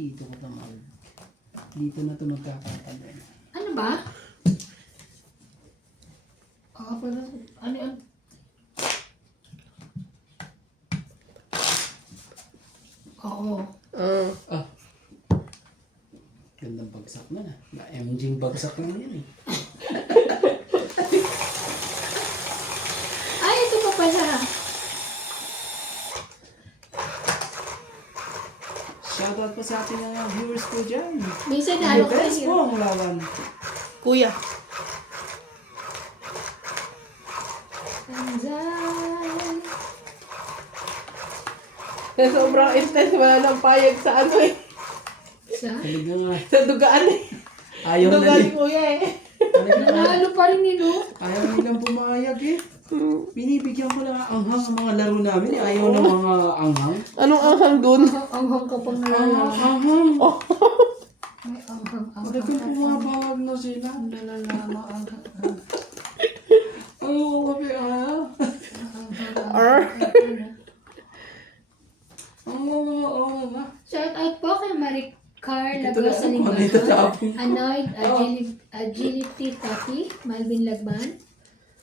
Dito ko tamal. Dito na ito magkakatabi. Ano ba? Pala. Ano yan? Oo. Ah. Gandang bagsak na na. Na-MG bagsak lang yan eh. Ay, ito pa pala. Shoutout po sa ating mga viewers po dyan. Minsan The nalo ko best po ang laban. Kuya. Anzay. Sobrang intense, wala nang payag sa ano eh. Sa? Talaga nga. Sa dugaan eh. Ayaw na Dugaan ni din. kuya eh. Talaga nga. Nanalo pa rin nilo. Ayaw nilang pumayag eh. Binibigyan ko lang anghang ang mga laro namin. Ayaw ng mga anghang. Anong anghang dun? Anghang ka pang nalala. Anghang. May anghang. Talagang pumapawag na sila. Nalalama anghang. Oo, kape Shout out po kay Marie Car Ito na, Lagosa ano ito tapong? Annoyed Agility Tapi, Malvin Lagban,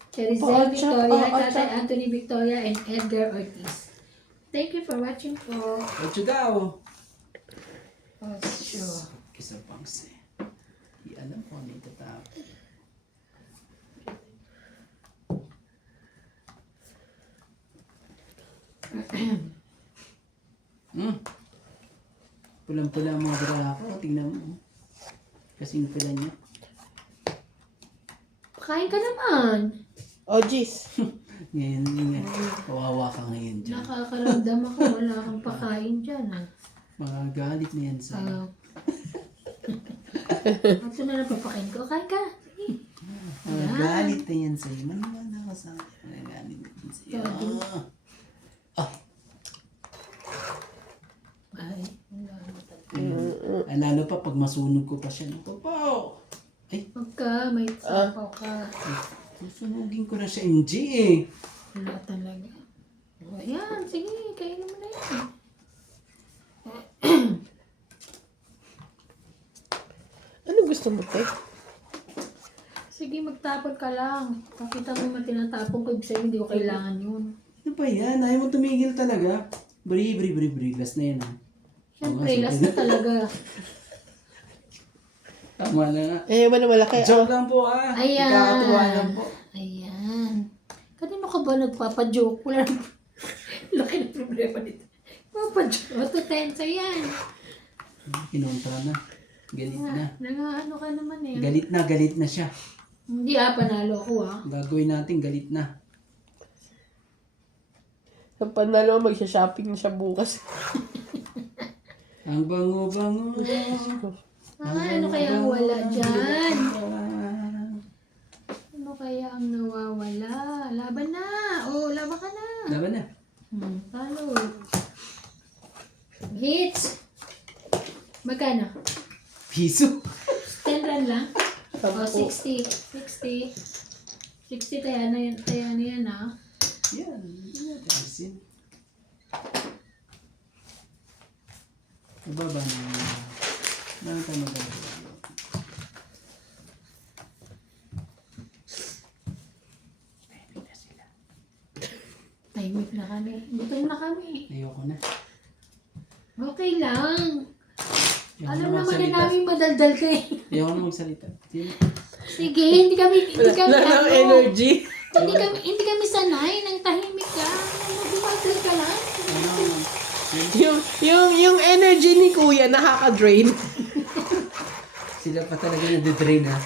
Cherizel Paatsa, Victoria, paatsa. Tatay Anthony Victoria, and Edgar Ortiz. Thank you for watching po. Ocho daw. Oh, sure. Kisa pangse. Di alam ko ano ito tapos. Pulang-pula ang mga bra ko. Tingnan mo. Kasing pula niya. Pakain ka naman. Oh, jeez. Ngayon. Kawawa ka ngayon dyan. Nakakaramdam ako, wala kang pakain dyan. Mga galit na yan sa... Ito na lang papakain ko. Kain ka. Sige. Mga galit na yan sa'yo. Maniwala ka sa akin. Mga galit na yan sa'yo. Ay, wala na talaga. Ay, lalo pa pag masunog ko pa siya. Papaw! Ay, Pagka may sapaw ka. susunugin ko na siya, MG eh. Wala talaga. O, ayan, sige, kainin mo na yan. Ano gusto mo, te? Sige, magtapon ka lang. Pakita mo yung tinatapon ko, ibig sabihin, hindi ko kailangan yun. Ano ba yan? Ayaw mo tumigil talaga. Bri. Last na yan ah. Siyempre, last na talaga. Tama na nga. Eh, wala malaki. Joke lang po ah. Ayan. Ikakatuwa lang po. Ayan. Kanino ka ba nagpapajoke? Wala na. Laki na problema dito. Papajoke. Matutensa yan. Kinontra na. Galit na. Nang-ano ka naman eh. Galit na siya. Hindi panalo ako Gagawin natin, galit na. Sa panalo, magsha-shopping na siya bukas. Ang bango-bango. Ano kaya ang wala dyan? Ano kaya ang nawawala? Laban na! Oh, laban ka na! Laban na. Talo. Hits! Magkano? Piso. 10 rand lang? O, Sampo. 60. 60. 60, kaya na yan ah. Yan. Hindi natin alisin. Nababa na yun. Meron tayo magagawa. Tahimik na sila. Tahimik na kami. Gutom na kami. Ayoko na. Okay lang. Ayoko Alam na naman na magsalita. namin madaldal ka eh. Ayoko na magsalita. Sige. Sige, hindi kami Wala nang energy. Hindi kami sanay ng tahimik ka. Magbumadal ka lang. Yung energy ni kuya nakaka-drain. Sila pa talaga nade-drain ha.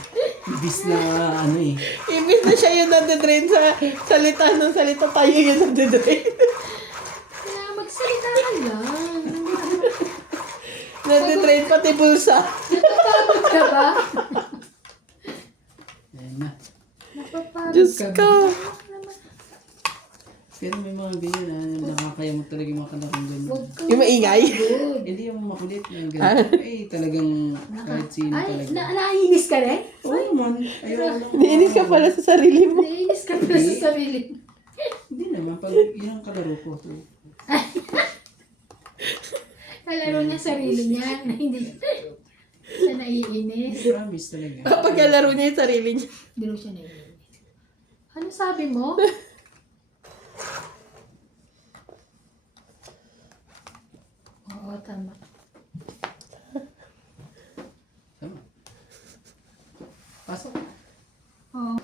Ibis na ano eh. Ibig na siya yung nade-drain sa salita ng salita, tayo yung nade-drain. Kaya magsalita ka lang. Nade-drain pati bulsa. Napapagod ka ba? Ayan na. Napapagod Diyos ka ko. ba? Pero may mga ganyan nakakayamot talaga yung mga kanakang ganyan. Huwag ka Yung maingay? mapagod. Hindi yung makulit na ganyan. Ay, talagang kahit sino Ay, talaga. nainis ka rin? Oo naman. Ayaw lang. Niinis ka pala sa sarili mo. Nainis ka pala sa sarili. Hindi naman. Pag yun ang kalaro ko. To. Kalaro niya sarili niya na hindi siya naiinis. Promise talaga. Kapag laro niya yung sarili niya. Hindi rin siya naiinis. Ano sabi mo? Oo, tama. Tama. Pasok. Oo.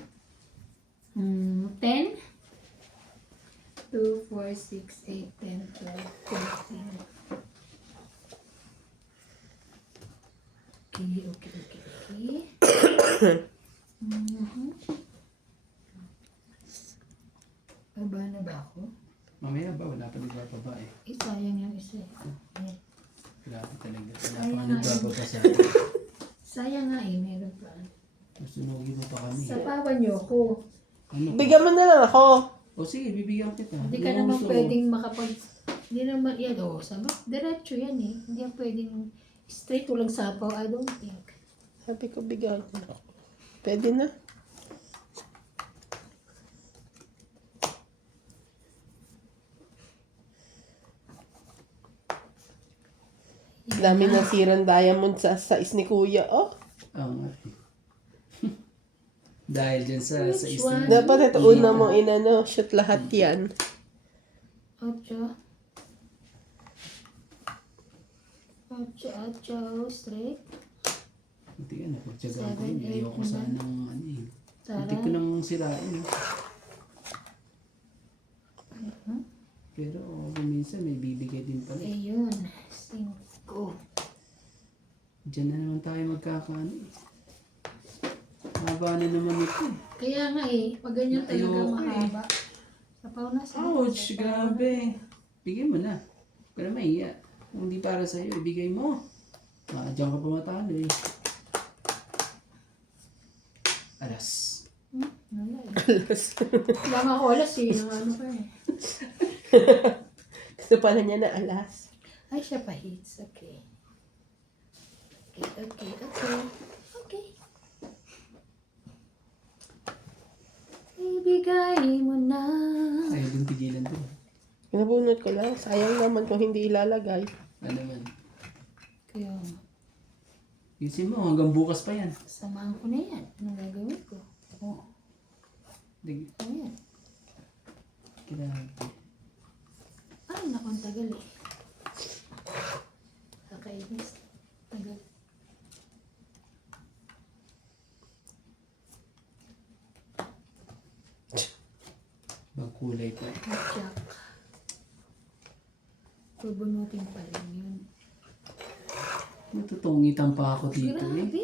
10? 2, 4, 6, 8, 10, 12, 13. Okay. Mhm. Baba na ba ako? Mamaya ba? Wala pa nagbababa eh. Sayang yung isa. Ayan. Grabe talaga. Wala Sayang pa nga nga nagbababa sa akin. Sayang nga meron pa. Masunogin mo pa kami. Sapawan niyo ako. Ano? Bigyan mo na lang ako. O sige, bibigyan kita. Hindi ka Ano naman gusto mo? pwedeng hindi naman yan. Sabi, diretso yan eh. Hindi yan pwedeng straight, walang sapaw. I don't think. Sabi ko, bigyan mo na ako. Pwede na. Dami nasirang diamond sa size ni Kuya, oh. Oo nga. Dahil dyan sa Which isa. one? Dapat ito una mo inano, shoot lahat yan. 8. 8, straight. Hindi ka na, pagtsagaan ko 7, yun. 8, Ayoko sanang ano eh. Tara. Hindi ko nang sirain eh. Mhm. Pero minsan may bibigay din pala. Ayun. 5. Diyan na naman tayo magkakaano eh. Haba na naman ito eh. Kaya nga pag ganyan talaga Ayoko mahaba. Sapaw na sa Ouch, grabe. Bigay mo na. Pero mahiya. Kung hindi para sa'yo, ibigay mo. Diyan ka pa matalo eh. Alas. Wala Wala nga ako alas ano pa eh. Gusto pala niya na alas. Ay, siya pa hits. Okay. Okay. Ibigay mo na. Ayaw din tigilan to. Pinabunot ko lang. Sayang naman kung hindi ilalagay. Ano man. Kaya, Yusin mo, hanggang bukas pa yan. samahan ko na yan. Anong gagawin ko? Dig- Ayan. Grabe. Ay, naku, ang tagal eh. Kakainis. Tagal. Magkulay pa. Jack. Bubunutin pa rin yun. Matutungitan pa ako dito eh. Grabe.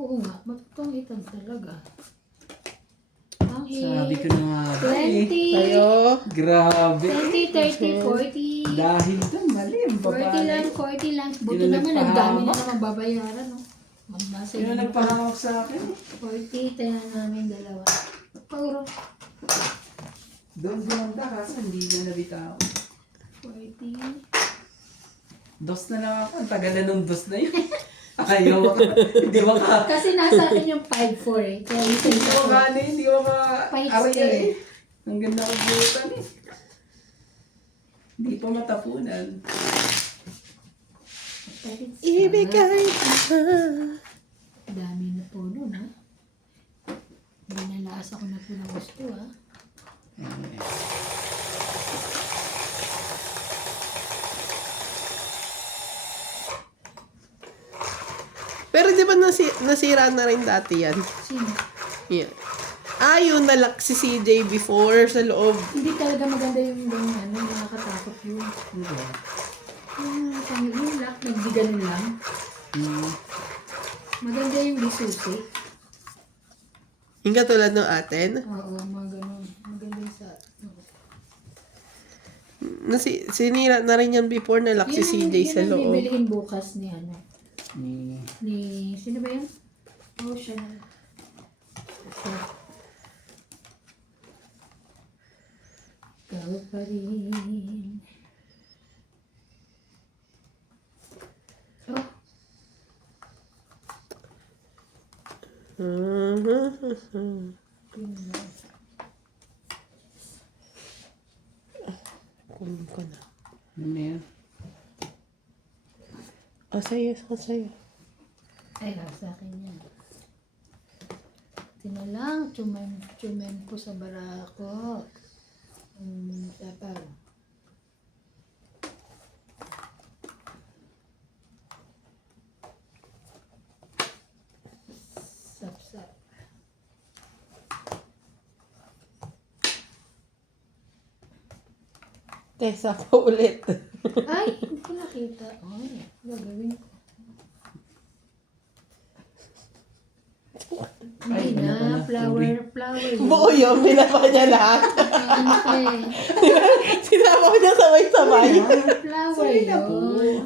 Oo nga, magtungitan talaga. Ang Sabi ko na nga ba eh. 20, Tayo. Grabe. 20, 30, 40. Dahil doon, mali. Ang 40 babae. lang, 40 lang. Buto Yun ang naman, ang dami na nagpahamak. naman babayaran. No? Nasa Sino inyo. nagpahawak sa akin? 40, tayo namin dalawa. Puro. Doon bumanda kasi hindi na nabitaw. 40. Dos na lang ako. Ang tagal na nung dos na yun. Ayaw ka. Hindi mo ka. Kasi nasa akin yung 5-4 eh. Kaya yung Hindi mo ka ano eh. Hindi mo ka. Fight Aray still. eh. Ang ganda ng butan eh. Hindi pa matapunan. Ibigay mo na. Dami na po nun ha. Binalaas ako na po ng gusto ha. Eh, Pero di ba nasira na rin dati yan? Sino? Yan. Yun nalak si CJ before sa loob. Hindi talaga maganda yung ganyan. Nakakatakot yun. ano ba? Yung lock, nagdiganon lang. Maganda yung bisusi. Yung katulad ng atin. Oo, mga ganun. Maganda yung sa... Sinira na rin yan before nalak si CJ sa Yun ang loob. bibilihin bukas ni ano. Ni... Ni... Sino ba yun? Oh, siya na. Ikaw pa rin. Oh, yun lang. Kunin ko na. Ano yan? Sa'yo, sa'yo. Ay, sa akin yan. Tinalang, chumen po sa barako. Sapaw. Sap-sap. Tessa pa ulit. Ay, hindi ko nakita. Ay, gagawin ko. Ay, Hindi wala na, pala. flower yun. Buo yun, binaba niya lahat. Ano ka eh. Sinama ko niya sabay-sabay. Flower Sorry na po. yun.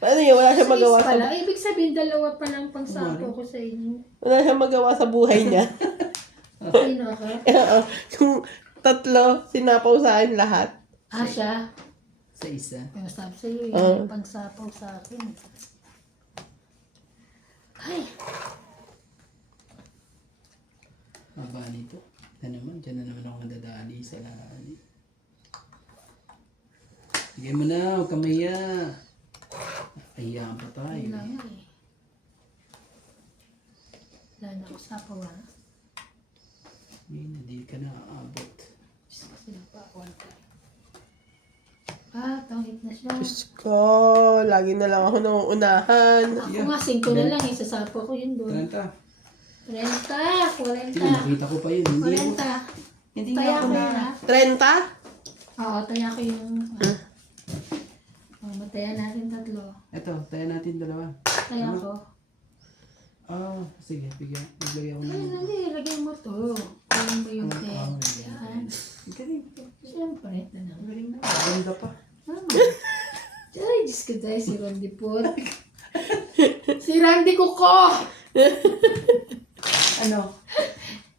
Ano yun, wala siyang magawa Magawa pala. sa... Ibig sabihin, dalawa pa lang pang sapo ko sa inyo. Wala siyang magawa sa buhay niya. Sino ako? Yung tatlo, sinapaw sa akin lahat. Siya. Sa isa. Yung sabi sa'yo, Oo. yung pang sapaw sa akin. Ay, Haba nito. Yan naman, dyan na naman ako nadadali sa lali. Bigay mo na, huwag ka mahiya. Ayan pa tayo. yun lang nga eh. Wala na ako sapaw ha. Hindi ka na aabot. Sila pa, one time. Tangit na siya. Diyos ko, lagi na lang ako nauunahan. Ako Yeah. nga, 5 na lang eh. Sa sapaw ko yun doon. 30. 40. Sige, nakita ko pa yun. Hindi ako, 40. hindi nga Taya ako ko na... yun ha. 30? Oo, taya ko yung... mataya natin 3. Ito, tayo natin dalawa. Taya ko. Sige, bigyan. Naglagay ako Ay, ng... hindi. Lagay mo to. Kunin mo yung Oh, tent. okay. Yan. Ang galing. Siyempre, ito na. Ang galing na. Ganda pa. Ay, Diyos ko tayo, si Randy po. Si Randy Kuko! Ano?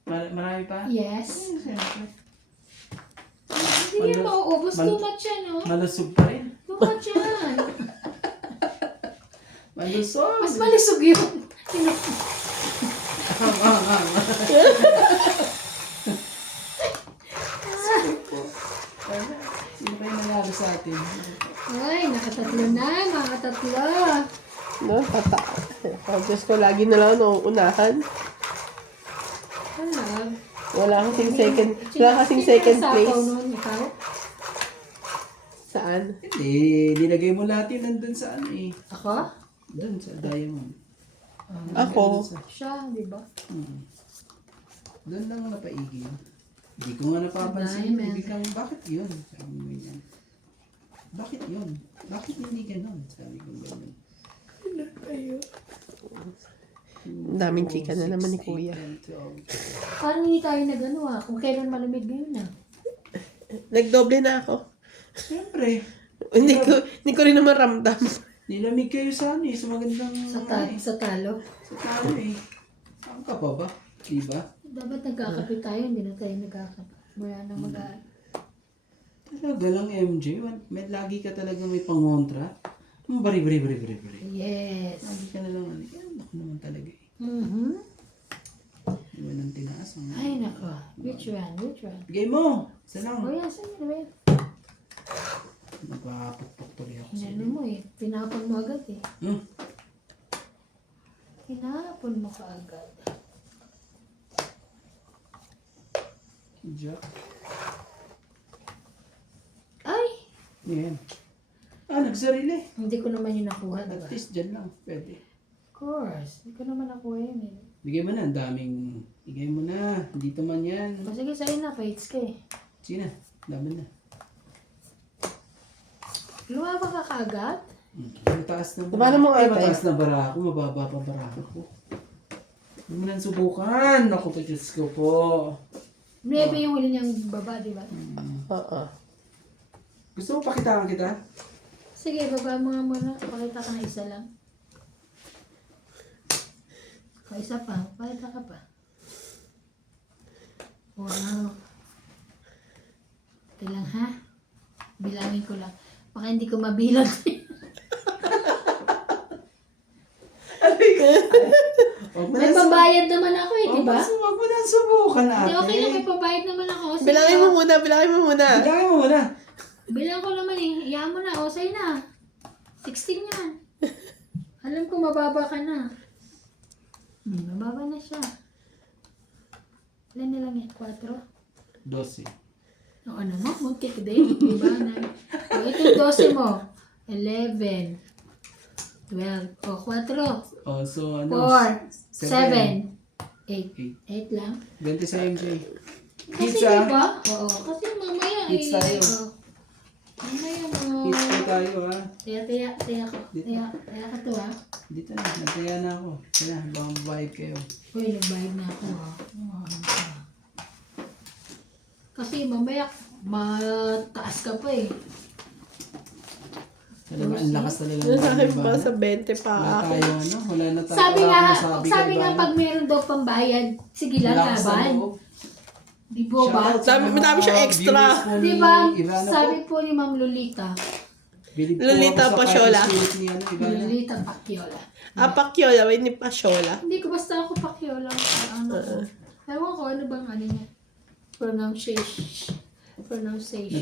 Marami pa? Yes. Siyempre. Hindi yan mauubos. Too much yan, no? Malusog pa rin. Too much yan. Malusog. Mas malusog yun. Sino kayo nangyari sa atin? Ay, nakatatlo na. Makatatlo. No, tata. Diyos ko, lagi na lang ako nauunahan. Ano? Wala kasing second place. Noon, ikaw? Saan? Hindi, nilagay mo lahat yun nandun sa ano eh. Ako? Doon sa diamond. Ako. Siya, di ba? Doon lang napaigi yun. Hindi ko nga napapansin. Diamond. Ibig kang, bakit yun? Sabi mo yan. Bakit yun? Bakit hindi ganon? Sabi ko ganon. Ang daming chika na naman ni Kuya. Parang hindi tayo nag-ano kung kailan malamig ngayon Nagdoble na ako. Siyempre. Hindi ko rin naman ramdam. Nilamig kayo sa ano eh. Sa magandang... Sa talo. Sa talo eh. Saan ka pa ba? Diba? Dapat nagkakape tayo, hindi na tayo nagkakape. Mula nang Talaga lang MJ. May lagi ka talaga may pangontra. Bari. Yes. Lagi ka na lang. Ako naman talaga eh. Mm-hmm. Di ba nang tinaas ang... Ay, nako. Which one? Bigay mo! Isa lang. Yes, ano ba yun? Magpapukpok tuloy ako sa Hinano mo eh. Tinapon mo agad eh. Tinapon mo ka agad. Jack. Ay! Yan. Nagsarili. Hindi ko naman yung nakuha, diba? At least dyan lang. Pwede. Of course. Hindi ko naman nakuha yun eh. Bigay mo na. Ang daming... Bigay mo na. Dito man yan. O sige, sa'yo na. Paits ka eh. Sige na. Dami na. Lumaba ka kaagad? Mataas na Paano mo Ay, ate? mataas na bara ako. Mababa pa bara ako. Huwag mo nang subukan. Ako pa Diyos ko po. Maybe yung huli niyang baba, di ba? Oo. Gusto mo pakitaan kita? Sige, baba mo nga muna. Pakita ka na isa lang. O isa pa. Pakita ka pa. Wow. Okay lang ha? Bilangin ko lang. Baka hindi ko mabilang. May pabayad naman ako eh, di ba? Huwag mo nang subukan ate. Hindi, okay lang. May pabayad naman ako. Sige, Bilangin mo muna. Bilangin mo muna. Bilang ko naman eh. Iyaan mo na. O, sa'yo na. 16 yan. Alam ko mababa ka na. Mababa na siya. Ilan na lang yan? 4? 12. O, ano mo? Muntik din. Diba? O, ito yung 12 mo. 11. 12. O, 4. Oh, so ano? 4. 7. 8. 8. 8 lang. 20 sa MJ. Kasi Hits ah. diba? Oo. Kasi mamaya Hits tayo. Mamaya mo. Hits po tayo ha. Tiya ko. Tiya ka to ha. Dito na, nagtaya na ako. Kaya, baka mabayad kayo. Uy, nagbayad na ako ha. Kasi mamaya mataas ka pa eh. Talaga, ang lakas talaga. Yung sa akin ng pa bana. sa 20 pa Wala ako. tayo, ano? Wala na tayo. Sabi Wala nga, akong masabi sabi kay nga Bana. pag meron daw pambayad, sige lang Lakas ng laban. loob. Di ba ba? Shoutout sa Sabi- mga madami siya extra. viewers po ni Di ba? Ivana po. Sabi po ni Ma'am Lolita. Bilib po Lolita ako sa Pasyola. fighting spirit ni ano, Ivana. Lolita Pacquiaola. Pakyola, may ni Pasyola. Hindi ko basta ako Pacquiaola. Ano ko. Ewan ko ano bang ano niya. Pronunciation.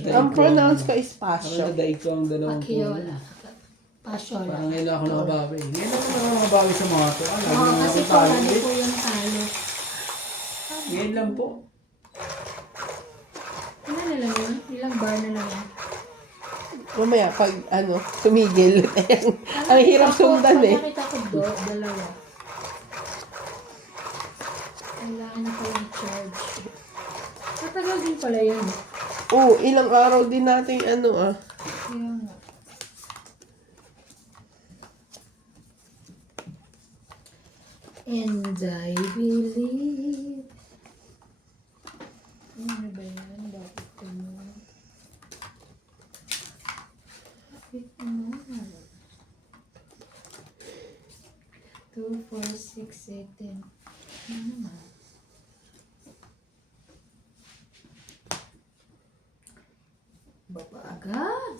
Ang pronounce ko is Ako Pasyo. nadaig ko ang dalawang Pacquiaola. puno. Pasyola. Parang ngayon lang ako nakabawi. Ngayon lang ako nakabawi sa mga to. Lagi Oo, naman kasi ako po talo ano eh. po yung talo. Ngayon lang po. Ano na lang yun? Ilang bar na lang yun? Mamaya, pag tumigil. Ang hirap sundan eh. Nakita ko dalawa. Kailangan na pala i-charge. Matagal din pala yun. Oo, ilang araw din natin Kaya nga. And I believe. Ano ba yan? Bakit ko mo? Bakit mo? 2, 4, 6, 8, 10. Ano naman? Baba agad.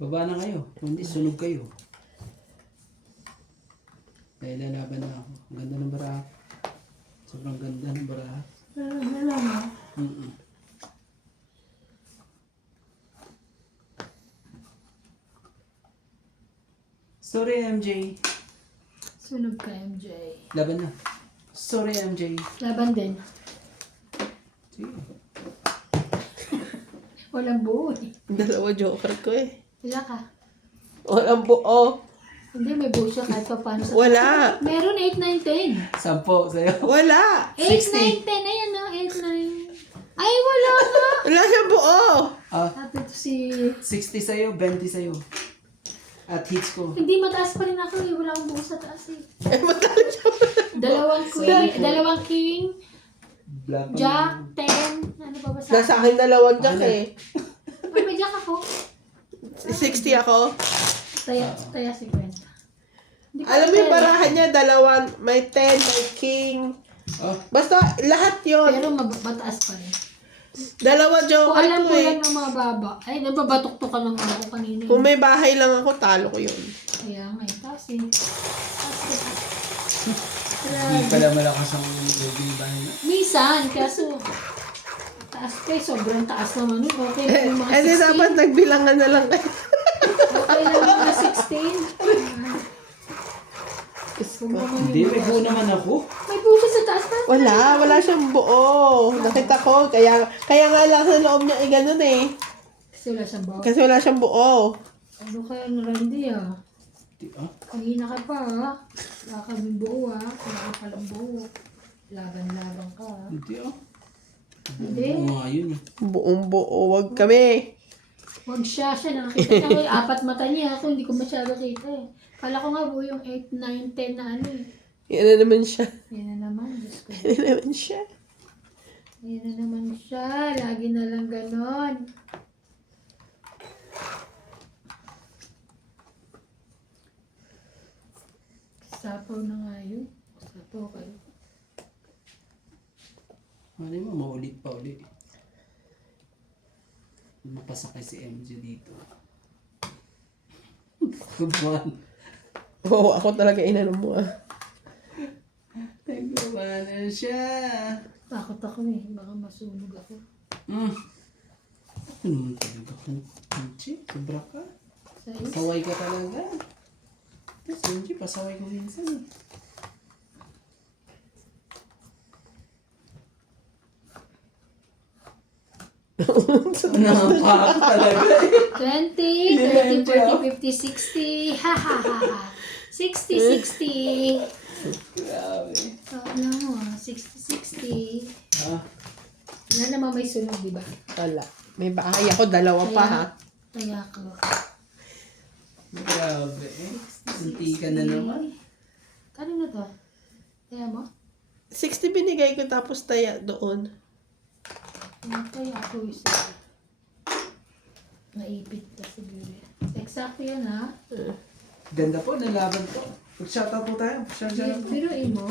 Baba na kayo. Kung hindi, sunog kayo. Dahil lalaban na ako. Ang ganda ng baraha. Sobrang ganda ng baraha. Ano lang ah. Sorry, MJ. Sunog ka, MJ. Laban na. Sorry, MJ. Laban din. Sige. Walang buo eh. Dalawa joker ko eh. Wala ka. Walang buo. Hindi, may buo siya kahit pa paano sa... Wala. Meron 8, 9, 10. 10 sa'yo. Wala. 8, 9, 10. Ayan na, 8, 9. Ay, wala nga. Wala siyang buo. Ah, Ate to si... 60 sa'yo, 20 sa'yo. At hits ko. Hindi, mataas pa rin ako eh. Wala akong buo sa taas eh. Eh, matalo siya. Dalawang king, Black jack, 10. Ano ba ba sa... Nasa akin dalawang jack eh. Ay, may jack ako. 60 ako. Kaya 50. Hindi ko Alam mo yung pera. barahan niya, dalawang, may 10, may king. Oh, Basta lahat yon. Pero mataas pa rin. Dalawa Kung joker alam ko ko eh. lang ng mga baba. Ay, nababatok-tok ka naman ako kanina. Kung may bahay lang ako, talo ko yun. Kaya nga eh. Kasi, hindi pala malakas ang lobby ba na? minsan, kaso, taas kayo, sobrang taas naman yun. Okay lang yung mga Eh, di 16. dapat nagbilangan na lang kayo. Okay lang yung mga 16. Hindi, may buo naman ako. May buso sa taas pa. Wala siyang buo. Nakita ko, kaya nga lang sa loob niya ganun eh. Kasi wala siyang bawa. Kasi wala siyang buo. Ano kaya narandi ah? Ah, Kanina ka pa ah. Wala kami buo ah. Wala ka palang buo. Laban-laban ka ah. hindi ah. Hindi. Oo nga yun eh. Buong buo, wag kami. Wag siya nakakita niya. Apat mata niya ako. Hindi ko masyado kita eh. Kala ko nga buo yung 8, 9, 10 na ano eh. Yan na naman siya. Yan na naman. Diyos ko. Yan na naman siya. Yan na naman siya. Lagi na lang ganon. Sapaw na nga yun. Sapaw kayo. Ano mo, maulit pa ulit. Mapasakay si MJ dito. Good one. Oo, ako talaga inano mo ah. Nagawa na siya. Takot ako eh. Baka masunog ako. Ano talaga Kenji? Sobra ka. Size. Saway ka talaga. Tapos Kenji, pasaway ko minsan eh. Napaka talaga eh. 20, Yeah, 30, 40, 50, 60. Ha ha ha ha. 60, 60. Grabe. Ano mo, 60, 60. Ah, Wala naman may sunog, di ba? Wala. May bahay ako, dalawa pa ha. Kaya ko. grabe eh. Unti ka na naman. Kanino to? Kaya mo? 60 binigay ko tapos taya doon. Kaya ako isa. Naipit ka siguro. Eksakto yan ha. Ganda po, nalaban to. Mag-shoutout po tayo. Shoutout po. Biruin mo.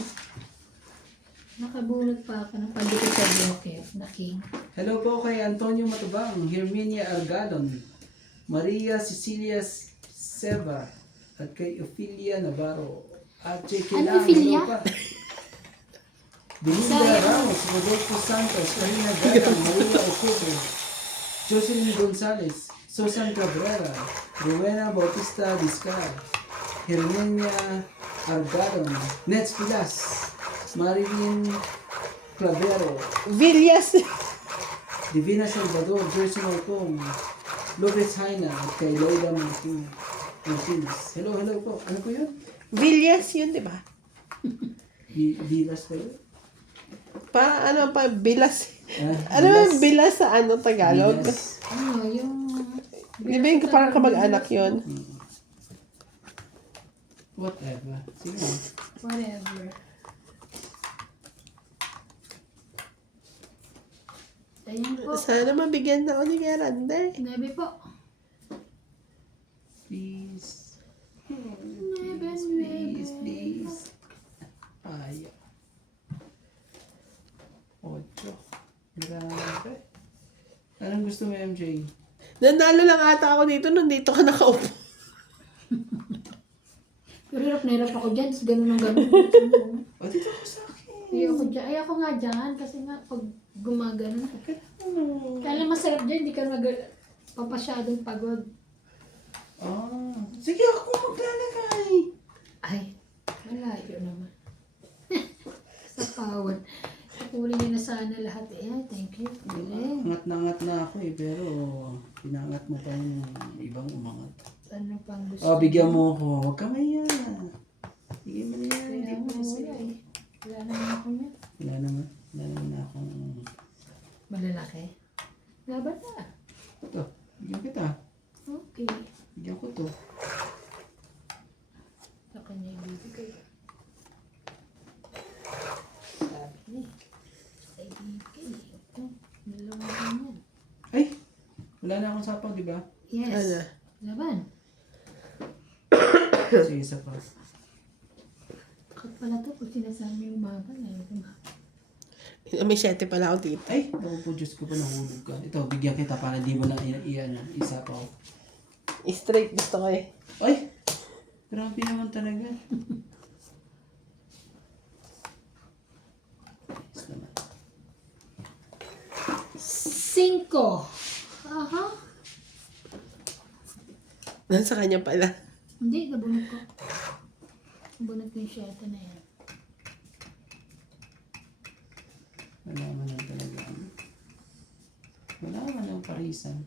Nakabunot pa ako ng pandikit sa bloke na king. Hello po kay Antonio Matubang, Herminia Argalon, Maria Cecilia Seva, at kay Ophelia Navarro. At J.K. Ano, Lang, Ophelia? hello pa. Belinda Ramos, Rodolfo Santos, Karina Galang, Maria Ocupe, Jocelyn Gonzalez, Susan Cabrera, Rowena Bautista Vizcar, Herminia Argalon, Nets Pilas, Marilyn Clavero, Villas. Divina Salvador, Jersey Malcom, Lopez Haina, at kay Lola Martinez. Hello po. Ano po yun? Villas yun, di ba? Vilas po yun? Para ano pa, bilas. Ah, Ano ba Vilas. bilas sa ano, Tagalog? Vilas. Ano, yung... Di ba yung parang kamag-anak yun? Whatever. Sige. Whatever. Ayan po. Sana mabigyan na ako ni Gerande. 9 po. Please. Nuebe, Please, please. Ayaw. 8. Grabe. Anong gusto mo, MJ? Nanalo lang ata ako dito nung dito ka nakaupo. Pero hirap na hirap ako dyan. Tapos ganun ang ganun. O, dito ako sa akin. Ayoko dyan. Ayoko nga dyan. Kasi nga pag gumagano. Ano? Kaya lang masarap dyan. Hindi ka papasyadong pagod. Ah, sige ako maglalagay. Ay, malayo naman. Sa pawad. Kukunin niya na sana lahat eh. Ay, thank you. Galing. Angat na ako eh, pero pinangat mo pa yung ibang umangat. Ano pang gusto? Oh, bigyan mo ako. Huwag ka maya. Bigyan mo na yan. Kaya Hindi mo mo kasi. wala eh. Wala naman ako yan. Wala naman. Wala naman akong... Malalaki. Laban na. Ito, bigyan kita. Okay. Bigyan ko to. Sa kanya yung bibigay. Sabi niya. Ay, bibigay. Ito. Dalawa ganyan. Ay! Wala na akong sapaw, di ba? Yes. Ano? Laban. Sige, isa pa. Bakit pala to? Kung sinasabi yung umaga na yun. May 7 pala ako dito. Ay! Naku po, Diyos ko pa, nahulog ka. Ito, bigyan kita para di mo na isa pa. Straight gusto ko eh. Ay! Grabe naman talaga. Yes naman. 5. Aha. Nasa kanya pala. Hindi, nabunod ko. Nabunod ko yung 7 na yan. Wala man lang talaga. Wala man lang parisan.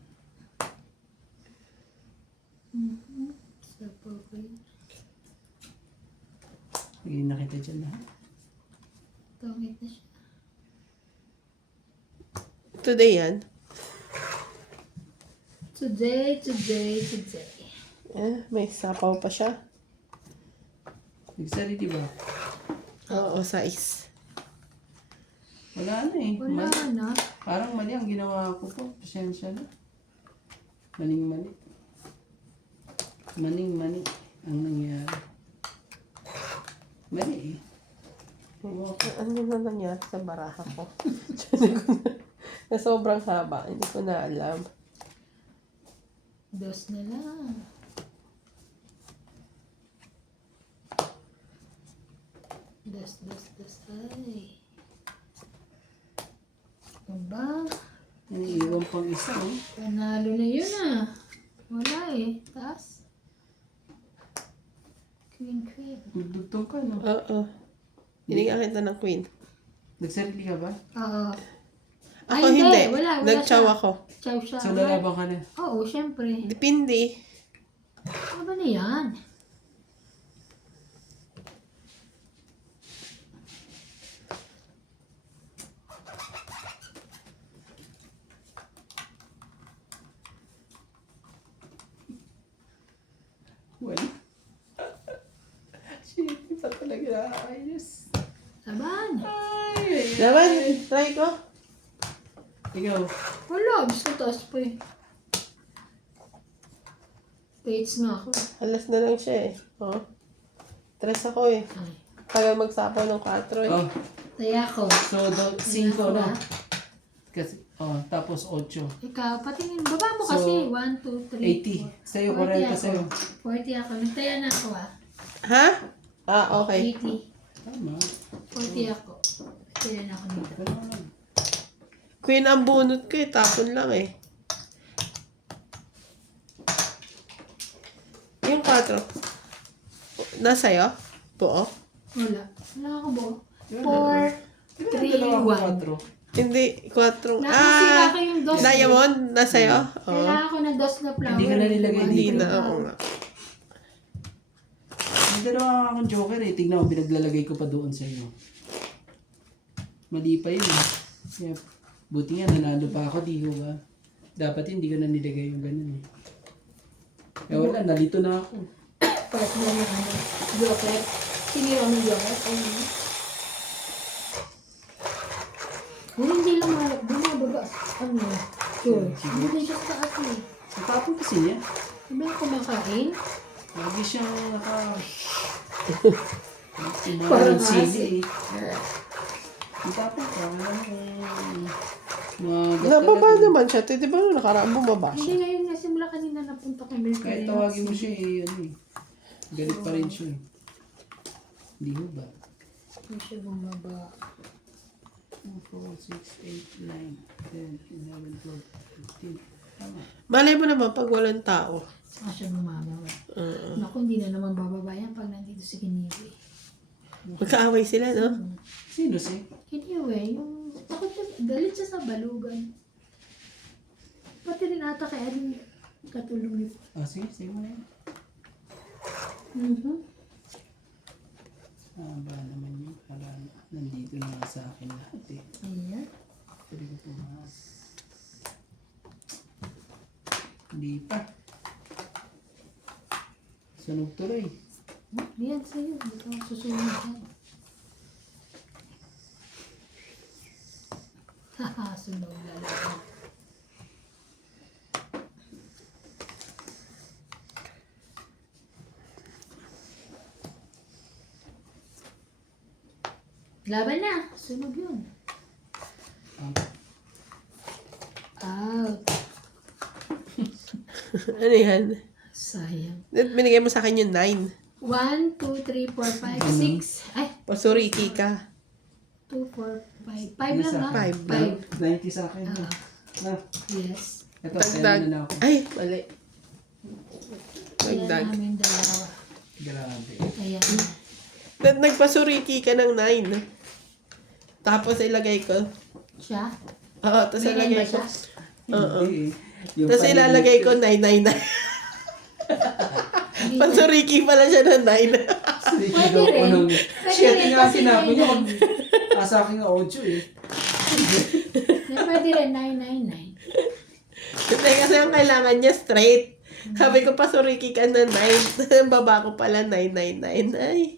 So, okay. Bigyan na kita dyan ha. Tungit na siya. Today yan. Today. May sapaw pa siya. Nagsari di ba? Oo, size. Wala na eh. Wala na. Parang mali ang ginawa ko po. Pasensya na. Maning-mali. Maning-mali ang nangyari. Mali eh. Ano na nangyari sa baraha ko? Na sobrang haba. Hindi ko na alam. 2 na lang. Dos. Ay. Ano ba? Iwan pang isa, oh. Panalo na yun ah. Wala eh. Taas. Queen. Magdugtong ka, no? Oo. Binigyan kita ng queen. Nagsarili ka ba? Oo. Ako hindi. Wala Nag-chow siya. ako. Chow siya. So, lalaban ka na. Oo, syempre. Depende. Ano ba na yan? Wala. Shit, di pa talaga ayos. Laban. Ay, Naman, try ko. Ikaw. Wala, gusto taas pa eh. Pates nga ako. Alas na lang siya eh. Oh. Tres ako eh. Ay. Tagal magsapaw ng 4 eh. Oh, Taya ko. so, 5, no? Kasi, tapos 8. Ikaw, patingin. Baba mo So, kasi. 1, 2, 3, 80. Sa'yo, 40 sa'yo. 40 ako. Nagtaya na ako ah. Ha? Ah, okay. 80. Tama. 40 ako. Nagtaya na ako dito. Wala naman. Queen ang bunot ko eh. Tapon lang eh. Yung 4. Nasa'yo? Buo? Wala. Wala ako bo. Yun, 4, Di ba 3, dalawa ko 1. Hindi, 4. Nakasira ko yung dos. Diamond? Nasa'yo? Oo. Kailangan ko ng dos na flower. Hindi ka na nilagay Hindi dito. na. Oo nga. May dalawa akong joker eh. Tignan mo, pinaglalagay ko pa doon sa iyo. Mali pa yun eh. Kaya, buti nga, nanalo pa ako, di ko ba? Dapat hindi ko na nilagay yung ganun eh. Eh wala, nalito na ako. Part mo ng ano. Joker. Sinira mo yung joker. Ayun. Kung hindi lang malak, bumababa. Ano? Sure. Hindi din siya sa taas eh. Ang tapon kasi niya. Sabi na kumakain. Lagi siyang naka... Parang Parang sili eh. Ang tapon ka, wala kung... Nababa naman siya. Di ba nung nakaraan bumaba Hindi siya? ngayon nga simula kanina napunta ko America. Kahit tawagin mo siya eh, ano eh. Galit pa rin siya eh. Hindi mo ba? Hindi siya bumaba. 2, 4, 6, 8, 9, 10, 11, 12, 15. Tama. Malay mo naman pag walang tao. Saka siya bumaba. Oo. Naku, hindi na naman bababa yan pag nandito si Kiniwi. Magkaaway sila, no? Sino si? Anyway, yung takot siya, galit siya sa balugan. Pati rin ata kay Ading katulong ni Sige, sige mo na yan. Ba naman yun, para nandito na nga sa akin lahat eh. Ayan. Pwede ko pumas. Hindi pa. Sunog tuloy. Yan sa'yo. Hindi ka susunod yan. Haha, sunog lalaban. Laban na. Sunog yun. Out. Ano yan? Sayang. Binigay mo sa akin yung 9. 1, 2, 3, 4, 5, 6. Ay, Pasuriki ka. 2, 4, 5. 5 lang ha? Five 90 sa akin. Ah, Ah, yes. ito, Dagdag. 10 na ako. Ay, mali. Kaya Dagdag. namin dalawa. Grabe. Ayan. Nagpasuriki ka ng 9. Tapos ilagay ko. Siya? Oo, tapos May nine ilagay ba ko. siya? Oo. Hindi eh. Yung Tapos paligid ilalagay ko 999. Hindi Pansuriki pala siya ng 9. Sinikigaw ko rin. nung... Pwede Shit, rin nga kasi sinabi niya. 99. Sa akin nga 8 eh. Pwede rin 999. Kasi ang kailangan niya straight. Sabi ko, pasuriki ka na 9. Baba ko pala 999. Ay.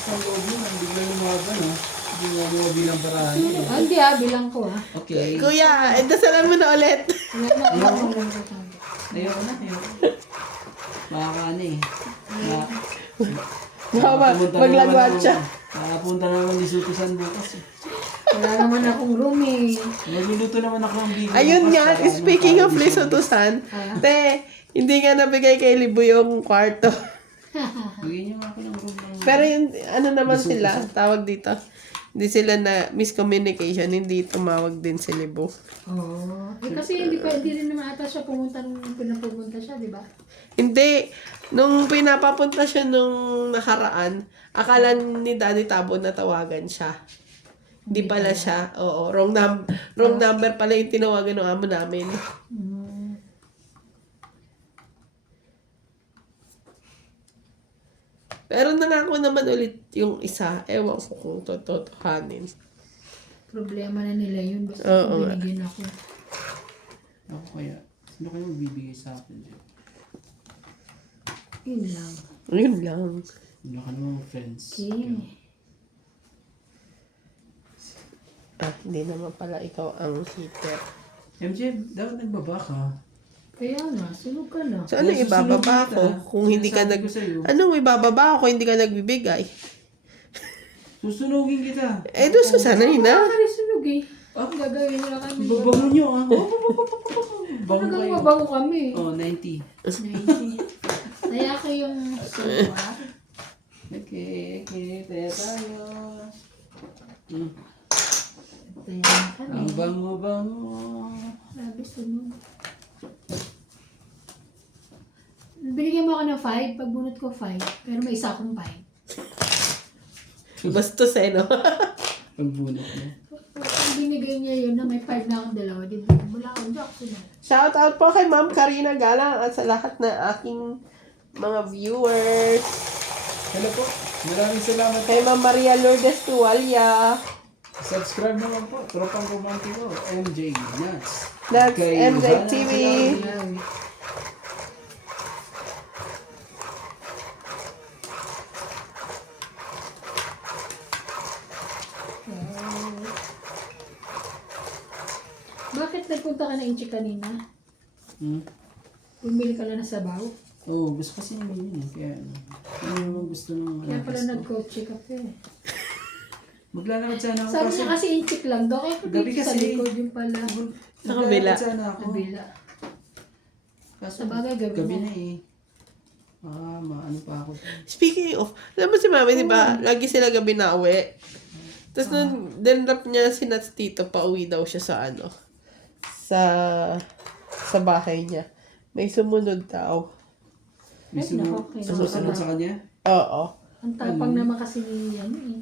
Sa loob yun, hindi ko lumaban ha. Hindi mo bilang barahan eh. Ah, hindi bilang ko Okay. Kuya, dasalan mo na ulit. Ayoko. Ayoko na. Makakaano eh. Maglagwat siya. Nakapunta naman ni Sutusan bukas eh. Wala naman akong room eh. Magluluto naman ako ng bigo. Ayun bukas nga, para speaking of makain siya. Lisutusan, te, hindi nga nabigay kay Libo yung kwarto. Bigyan niyo nga ako ng room ng... Pero yun, ano naman sila, tawag dito. hindi sila na miscommunication, hindi tumawag din si Libo. Oo. Eh, kasi hindi rin naman ata siya pumunta nung pinapupunta siya, di ba? Hindi, nung pinapapunta siya nung nakaraan, akala ni Daddy Tabo na tawagan siya. Hindi pala siya. Oo, wrong number pala yung tinawagan ng amo namin. Mm. Pero nangako naman ulit yung isa. Ewan ko kung totohanin. Problema na nila yun. Basta Oo nga. binigyan ako. Ako kaya, sino kayo magbibigay sa akin dyan? Yun lang. Yun lang. Sino ka naman friends? Okay. Hindi naman pala ikaw ang heater. MJ, dapat nagbaba ka. Kaya nga, sunog ka na. So, ano Susunod ibababa kita. ko? Kung hindi ka Sinasabi ko sa'yo. Anong ibababa ko kung hindi ka nagbibigay? Susunugin kita. Eh, doon sana yun Wala na. ka rin sunog eh. Ang gagawin nila kami. Babango nyo ah. Bango Talagang kayo. mabango kami. Oh, 90. Kaya ko yung sunog ah. Okay, tayo tayo. Kaya na kami. Ang bango-bango. Grabe sunog. Binigyan mo ako ng 5. Pagbunot ko 5. Pero may isa akong 5. Bastos eh, no? Pagbunot mo. Pag binigay niya yun na may 5 na akong dalawa, di ba? Wala akong Jackson na. Shout out po kay Ma'am Karina Galang at sa lahat ng aking mga viewers. Hello po. Maraming salamat. Kay Ma'am Maria Lourdes Tuwalya. Subscribe naman po. Tropang romanti ko. MJ Nuts. That's Kay MJ Hannah TV. Silawi. Bakit nagpunta ka na Inchi kanina? Bumili ka na ng sabaw? Oh, gusto kasi naman yun eh. Kaya ano naman gusto ng Kaya pala nag-coach ka pa eh. Maglalakad sana ako Sabi kasi. niya kasi inchik lang daw. Kaya ko Gabi dito sa kasi. likod yung pala. Sa kabila. Maglalakad sana ako. Kabila. Kaso, Sa bagay, gabi na. na eh. Maano pa ako. Speaking of, alam mo si Mami, di ba? Lagi sila gabi na uwi. Tapos nung dinrap niya si Nats Tito, pauwi daw siya sa ano, sa bahay niya. May sumunod daw. May Ay, nako, kailangan sumusunod ka sa kanya? Oo. Ang tapang naman kasi ni ano eh.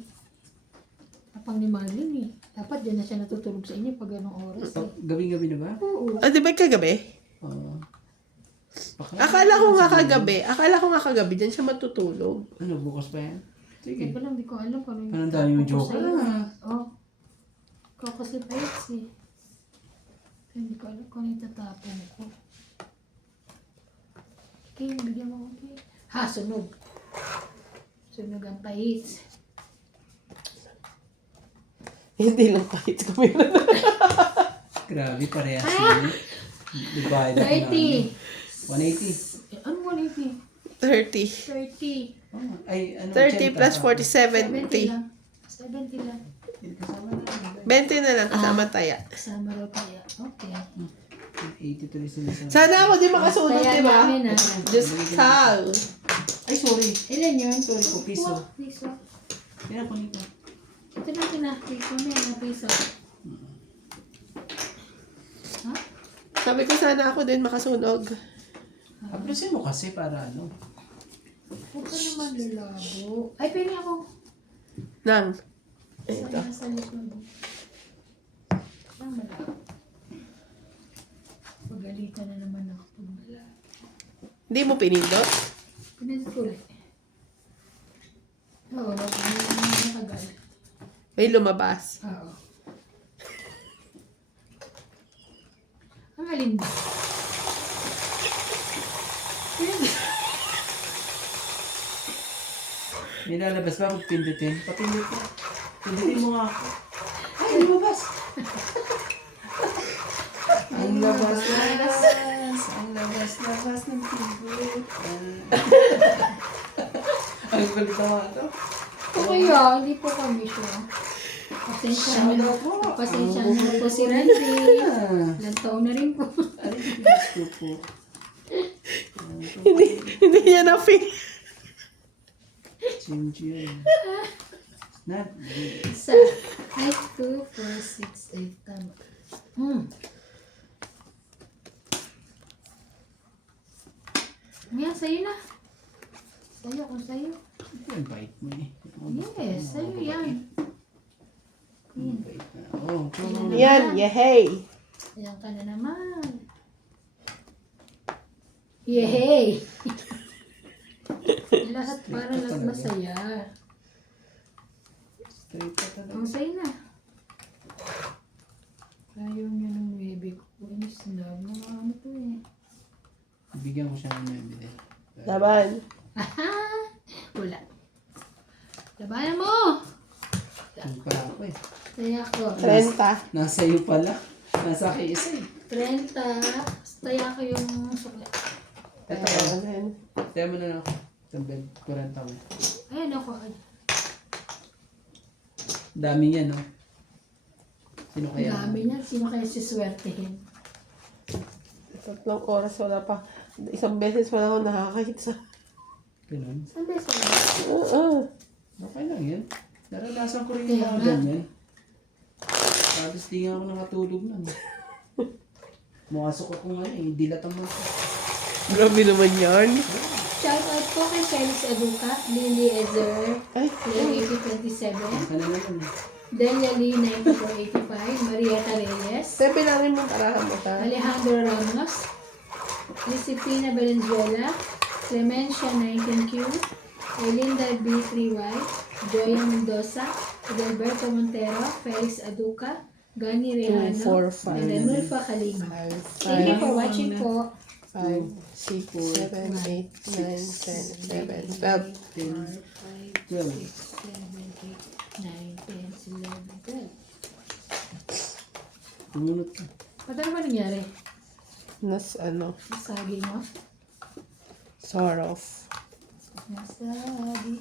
Tapang ni Marlene eh. Dapat dyan na siya natutulog sa inyo pag anong oras eh. Gabi-gabi na ba? Oo. Ah, di ba kagabi? Oo. Akala ko nga kagabi, dyan siya matutulog. Ano, bukas pa yan? Sige. Teka lang, di ko alam kung ano Parang dami yung joke. Oh. Kakasip ayos eh. Hindi ko alam kung ano yung tatapon ko. Okay, bigyan mo ko. Okay. Ha, sunog. Sunog ang pahits. Hindi lang kahit kami. Grabe, parehas yun. Divide ako na 30. 180. Ano 180? 30. 30. Oh, ay, ano, 30 plus 40, 70 70. lang. 70 lang. Kasama na. 20 na lang kasama taya. Kasama raw tayo. Okay. 83 sila sa... Sana ako din makasunod, Kaya di ba? namin ah. Just how? Ay, sorry. Ilan yun? Sorry po, piso. Oh, piso. Yan ako nito. Ito natin na. Piso na yan. Piso. Ha? Sabi ko sana ako din makasunog. Aplusin mo kasi para ano. Huwag ka naman lalabo. Ay, pwede ako. Nang. Sana sa likod. Nang malabo. Pagalitan na naman ako pag malabo. Hindi mo pinindot? Pinindot ko ulit. Oo, hindi nakagal. May lumabas. Oo. Ang alin ba? May lalabas ba kung pindutin? Papindut mo. Pindutin mo nga ako. Ay, lumabas! Ang labas-labas. Ang labas-labas ng pindut. Ang kulit naman ito. Okay hindi po kami siya. Pasensya na po. Pasensya na po si Randy. Ilang taon na rin po. Ay, gusto po. Hindi niya na-feel. Chingy. Na, Isa. Ay, 2, 4, 6, 8. Tama. Yan, sa'yo na. Sa'yo, kung sa'yo. ang bait mo eh. Yes, sa'yo yan. Ang bait na. Oh, come on. Yan, yehey! Ayan ka na naman. Yehey! Lahat para lang masaya. Straight pa talaga. Ang sa'yo na. Ayaw niya ng baby ko. Inis na. Mga ano to eh. Bigyan ko siya ng mebili. Laban. Aha! Wala. Labanan mo! Ang pa ako eh. Saya ko. 30. Nasa iyo pala. Nasa akin isa eh. 30. Saya ko yung sukla. Ito ka. Kaya mo na ako. Itong bed. 40 mo. Ayan ako. Dami niya, no? Sino Ang kaya? dami niya. Sino kaya siswertehin? 3 oras wala pa. Isang beses wala akong nakakahit sa... Ganun. Saan ba sa Okay lang yan. Naranasan ko rin Kaya yung mga nga. ganyan. Tapos di nga ako nakatulog nun. Muasok ako ngayon eh. Dilat ang mga. Grabe naman yan. Shout out po kay Felix Aduca, Lily Ezer, Ay, Lily 8027, Baka na naman eh. Delia Lee 9485, Marieta Reyes, Tepe lang mo parahan mo ta. Alejandro Ramos, Josefina Valenzuela, Clemencia 19Q, Elinda B3Y, Joya Mendoza, Adalberto Montero, Felix Aduca, Gani Rehano, 2, 4, 5, and Emulfa Kalig. 5, Thank you for watching po. 5, 6, 7, 8, 9, 10, 11, 12. 4, 5, 12. 6, 7, 8, 9, 10, 11, 12. Tumunod ka. Ba't ano ba nangyari? Nas ano, Nasagi mo? sort of. Nasagi.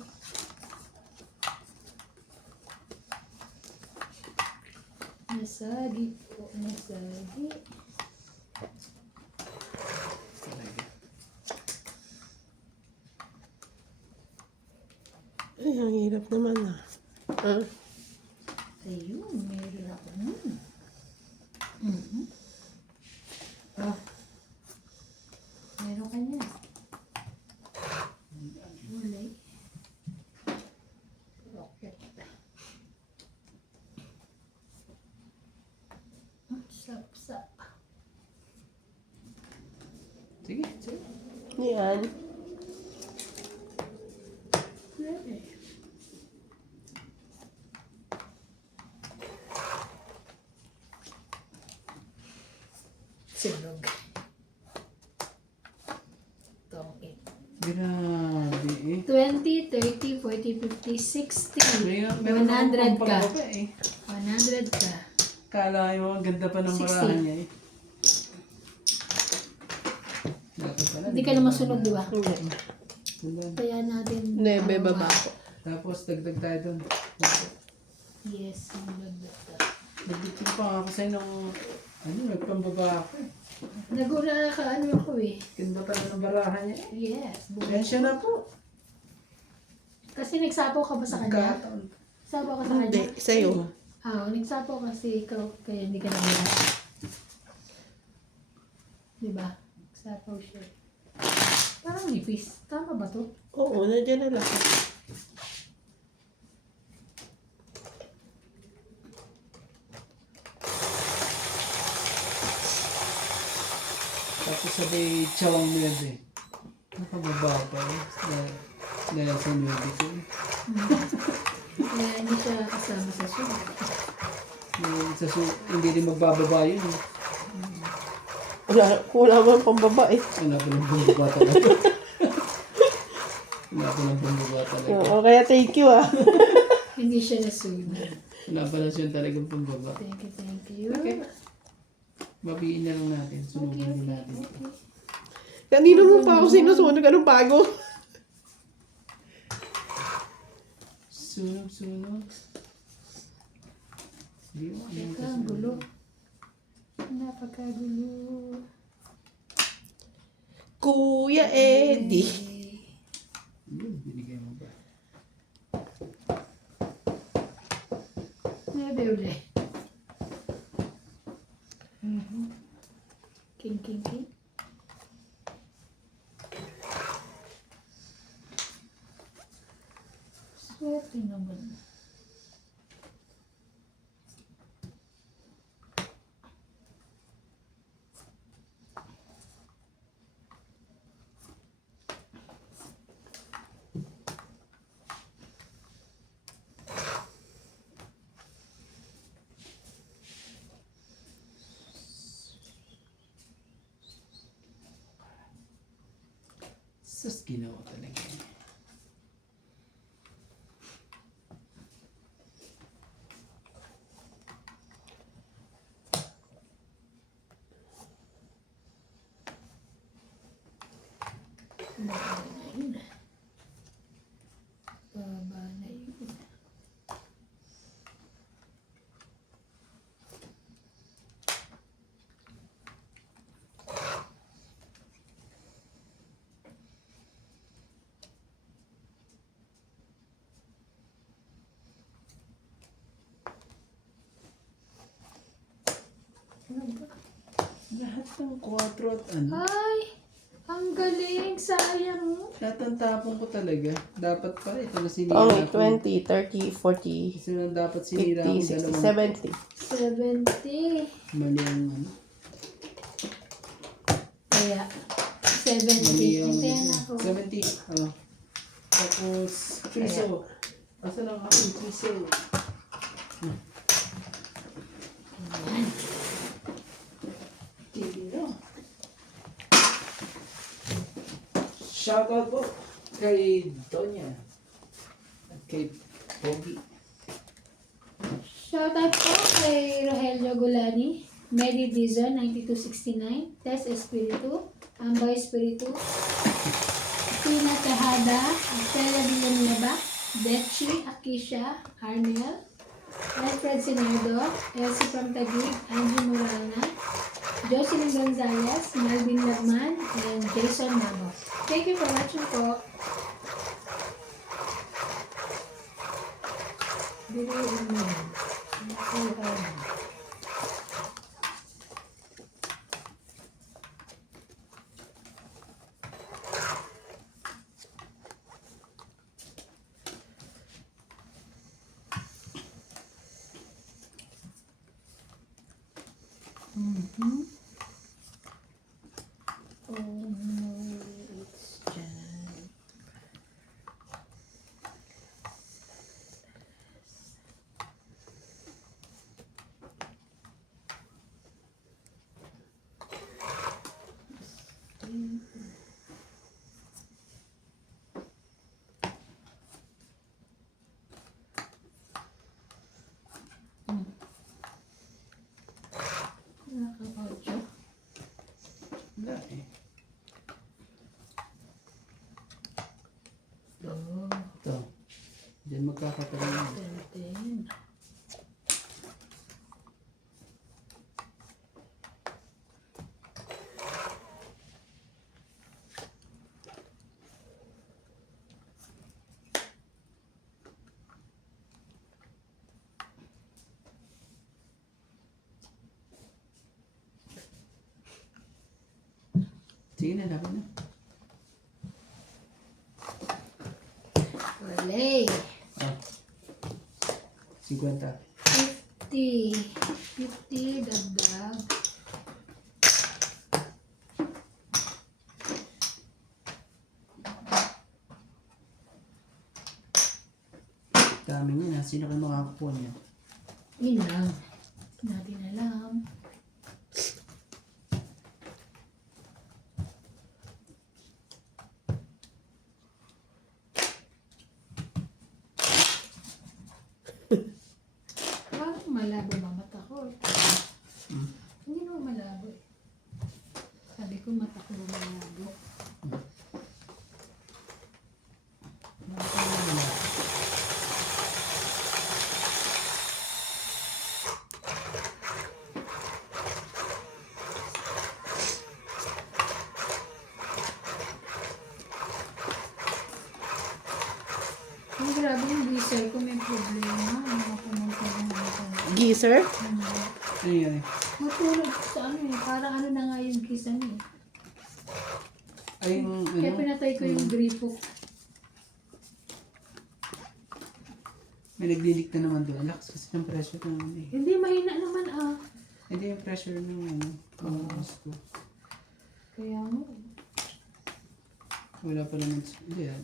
Nasagi po, nasagi. Talaga. Ay, ang hirap naman ah. Ah, Ayun, meron ako. Oh. Meron ka niya. Ulay. Rocket. Sap. Sige, sige. yan. Sunog. Tong it. Grabe eh. 20, 30, 40, 50, 60. Meron 100 akong ka. pampababa eh. 100 ka. Kala mo, ang ganda pa ng 60. marahan niya eh. Dapat pala. Hindi ka naman sunog, di ba? Hindi. Wala. Kaya natin... Nebe, baba ko. Tapos dagdag tayo doon. Yes, magdagdag. Nagdagdag pa nga ako sa'yo ng nagpambaba ako eh. Nagula ka ano ako eh. Ganda pa ng barahan niya eh. Yes. Yan siya na po. Kasi nagsapaw ka ba sa kanya? Nagkataon. Sapaw ka sa Hindi, kanya? sa'yo. Nagsapaw kasi ikaw, kaya hindi ka naman. Diba? Nagsapaw siya. Parang nipis. Tama ba to? Oo, nandiyan na lang. Tapos sabi, chawang nuebe. Nakababa pa eh. Dahil sa nuebe ko eh. Kaya hindi siya kasama sa show. Hindi rin magbababa yun eh. Wala man pambaba eh. Wala pa ng bumaba talaga. Wala pa ng bumaba talaga. Oo, kaya thank you ah. Hindi siya nasunod. Wala pa na siya talagang pambaba. Thank you. Okay. Babiin na lang natin. Sunugin din natin. Kanino mo pa ako sinusunog? Anong bago? Sunog. Hindi mo. Teka, ang gulo. Napakagulo. Kuya Eddie. Yun, binigay mo ba? King, king, king. Swerte naman. Sus, ginawa talaga. Baba na yun. Baba na yun. Ano ba? Lahat ng 4 at ano. Ay! Ang galing! Sayang! Lahat ng tapon ko talaga. Dapat pa, ito na sinira Pangit, ko. 20, 30, 40, Kasi na dapat sinira 50, akong 60, dalawang. 70. Mali ang ano. Kaya, Mali 70. ang Hintayin ako. 70. Oh. Tapos, piso. Asa lang ako yung piso? Tino. Shoutout po kay Donya at kay Pogi. Shoutout po kay Rogelio Gulani, Medi Dizon 9269, Tess Espiritu, Ambay Espiritu, Tina Tejada, Estela Villanueva, Betchy, Akisha, Arnel, Alfred Sinedo, Elsie from Taguig, Angie Morana, Jocelyn Gonzalez, Melvin Lagman, and Jason Mamos. Thank you for watching po. Biruin mo yan. Biruin. Oh no, it's Jan. Nakakotso. Wala eh. Oh, Ito. Diyan magkakataon. 10. Sige na, dapat na. Walay. Ah. 50. 50. 50 dagdag. Dami niya na. Sino kayo makakakuha niya? Yun lang. Hindi natin alam. Parang malabo ba mata ko? Hindi naman malabo eh. Sabi ko mata ko malabo. Ang grabe yung diesel ko may problema. Ano ako magkaroon Geezer? Ano yan eh? Matulog sa ano eh. Parang ano na nga yung kisa niya eh. Ay, yung Kaya ano, pinatay ko yung gripo. may naglilikta naman doon. Lakas kasi ng pressure naman eh. Hindi, mahina naman ah. Hindi yung pressure ng ano, ng gusto. Kaya mo. Wala pa naman. Hindi yan.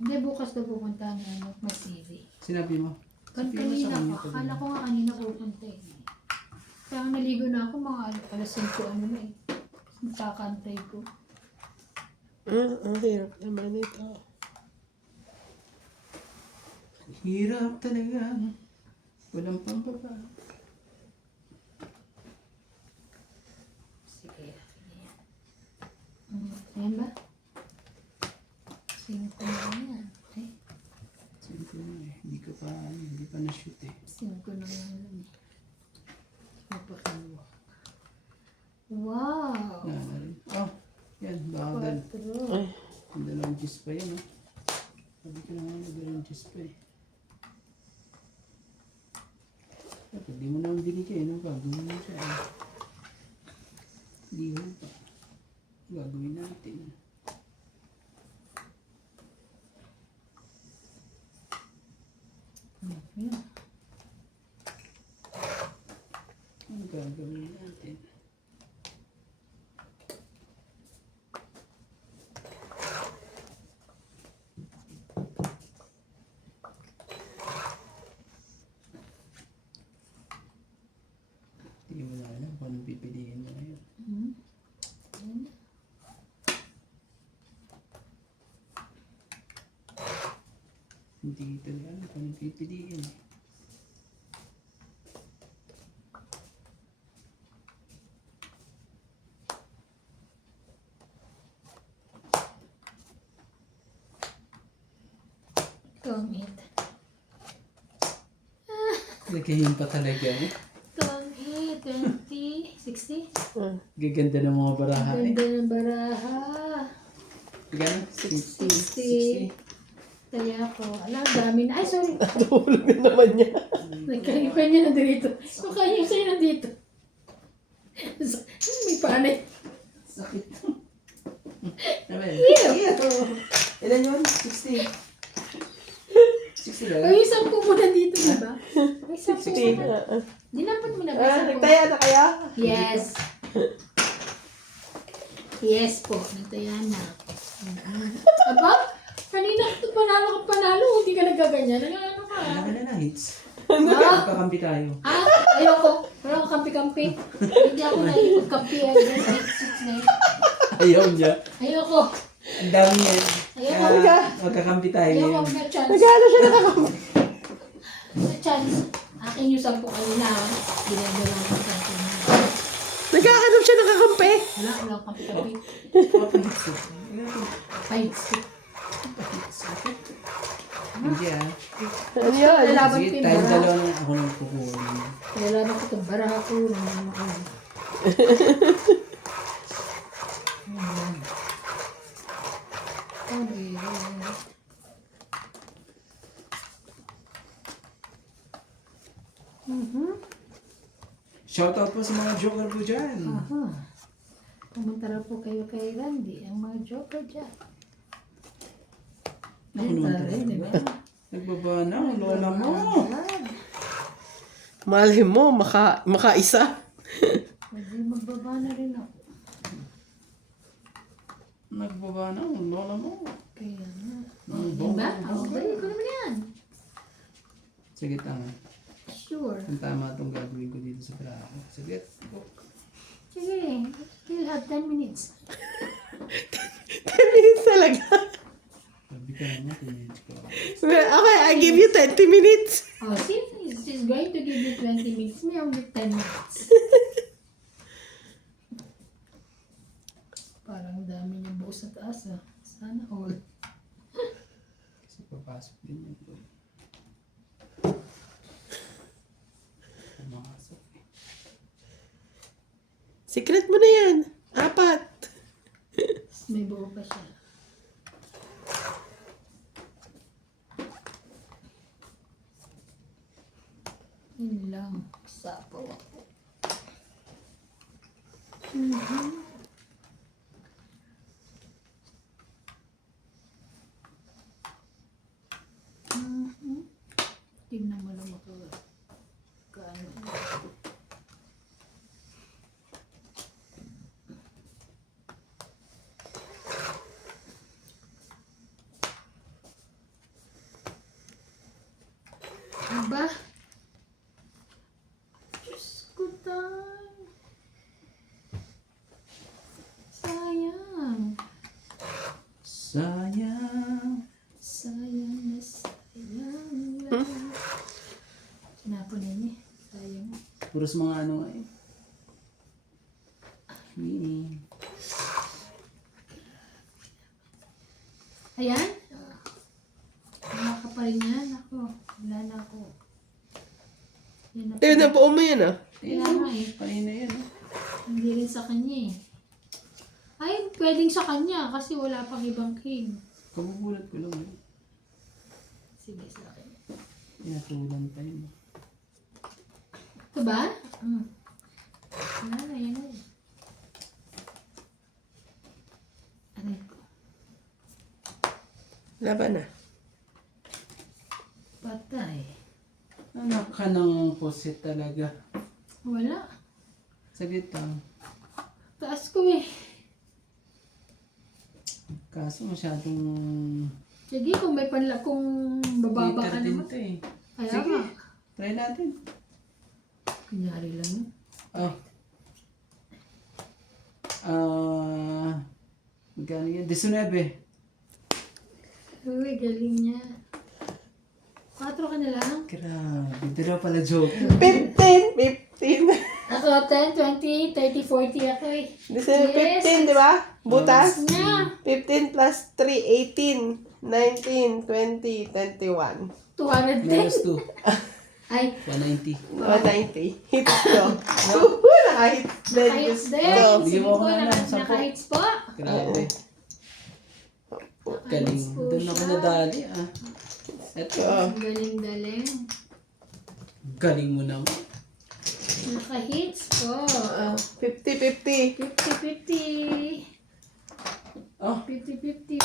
Hindi, bukas na pupunta na ano, Masiri. Sinabi mo? Kanina pa. Akala ko nga kanina pupunta eh. Kaya naligo na ako mga alas 5 ano na eh. Magkakantay ko. Ang hirap naman ito. Hirap talaga. Walang pampaba. Sige. Ayan ba? 5 na yan. Ay, Siyempre na eh. Hindi pa na-shoot eh. 5 na yan. Mapakiwa. Wow! Na rin. Oh, yan. Baka 4. Ay, ang dalawang juice pa yan, oh. Sabi ko na nga, dalawang juice pa eh. At hindi mo naman binigay, no? Gagawin mo siya, eh. Hindi mo pa. Gagawin natin. Ayan. Ano gagawin natin? Hindi mo na alam kung anong pipiliin mo ngayon. Ayan. Hindi ito na alam kung anong pipiliin. Tongit. Lagayin pa talaga, eh. Tongit. 20. 60. Gaganda ng mga baraha, eh. Ganda ng baraha. Gano? 60. Kaya ako. Alam, dami na. Ay, sorry. tulog na naman niya. Nagkalipan niya na dito. So, kaya yung sa'yo nandito. May panay. Sakit. Naman. Yeah. Ilan yun? 60. 60 ba? Ay, isang po mo na dito, di ba? Ay, isang po mo na. Dinampot mo na ba? Isang po? Nagtaya na kaya? Yes. Yes po. Nagtaya na. Aba? Kanina ito panalo. Hindi ka nagaganyan. Ano ka? Wala ka na na hits. Ah, Magkakampi tayo. ayoko. Wala akong kampi-kampi. Hindi ako naikot-kampi. Ayaw niya. Ayoko. Ang dami yan. Ayoko. Kaya magkakampi tayo Ayoko. ngayon. May chance. Nagano siya nakakampi? May chance. Akin yung 10 kanina. Ginagawa ko sa akin. Nagkakanom siya nakakampi? Wala akong kampi-kampi. Papa hits eh. Fights. Hindi ah. Ano yun? Lalaban Sige, ko yung tayo baraha. dalawa lang ako nang kukuha. Lalaban ko itong baraha ko. Shoutout po sa mga joker po dyan. Aha. Pumunta raw po kayo kay Randy, ang mga joker dyan. Ako naman rin, di ba? talaga. Nagbaba na ang lola mo. Malay mo, makaisa. Pwede magbaba na rin ako. Nagbaba na ang lola mo. Kaya nga. Ang Diba? bongga. Okay, ko naman yan. Sige, tama. Sure. Ang tama itong gagawin ko dito sa braho. Sige. Oh. Sige, we'll have 10 minutes. 10 minutes talaga. Sabi ka naman, tinage ko. Okay, I give you 20 minutes. Oh, since she's going to give you 20 minutes, may only 10 minutes. Parang dami niya buo sa taas ah. Sana all. Kasi papasok din yun. Pumasok eh. Secret mo na yan. 4. May buo pa siya. Yun lang. Sapaw ako. Mhm. Mhm. Tingnan mo lang ako. Kaano. Aba? Diyos ko tayo. Sayang. Sayang. Sayang na sayang lang. Sinapon na niya. Sayang. Puros mga ano nga eh. Ayan. Wala ka pa rin yan. Ako. Wala na ako. Yan na Eh, nabuo mo yan ah. Kaya nga eh. Kanina yan eh. Hindi rin sa kanya eh. Ay, pwedeng sa kanya kasi wala pang ibang king. Kabubulat ko lang eh. Sige sa akin. Pinatulan pa yun. Ito ba? Wala na, yan na. Aray ko. Laban na. Patay. Anak ka ng pusit talaga. Wala. Saglit lang. Taas ko eh. Kaso masyadong... Sige, kung may panla, kung bababa ka din naman. to eh. Kaya Sige. nga. Try natin. Kunyari lang yun. Oh. Magkano yan? 19. Uy, galing niya. 4 ka na lang. Grabe. Dalawa pala joke. 15! 15! Ako, 10, 20, 30, 40 ako eh. December Yes. 15, di ba? Butas? Nga. 15 plus 3, 18. 19, 20, 21. 210. Minus 2. Ay, 190. 190. Hits ko. Woohoo! Naka-hits din. kahits din. Gusto. Bigyan mo ako na lang, 10. Nakahits po. Grabe. Galing. Nakahits po Doon ako siya. nadali ah. Eto. Oo. Galing-galing. Galing mo naman. Nakahits po. 50-50. 50-50. Oh. 50-50.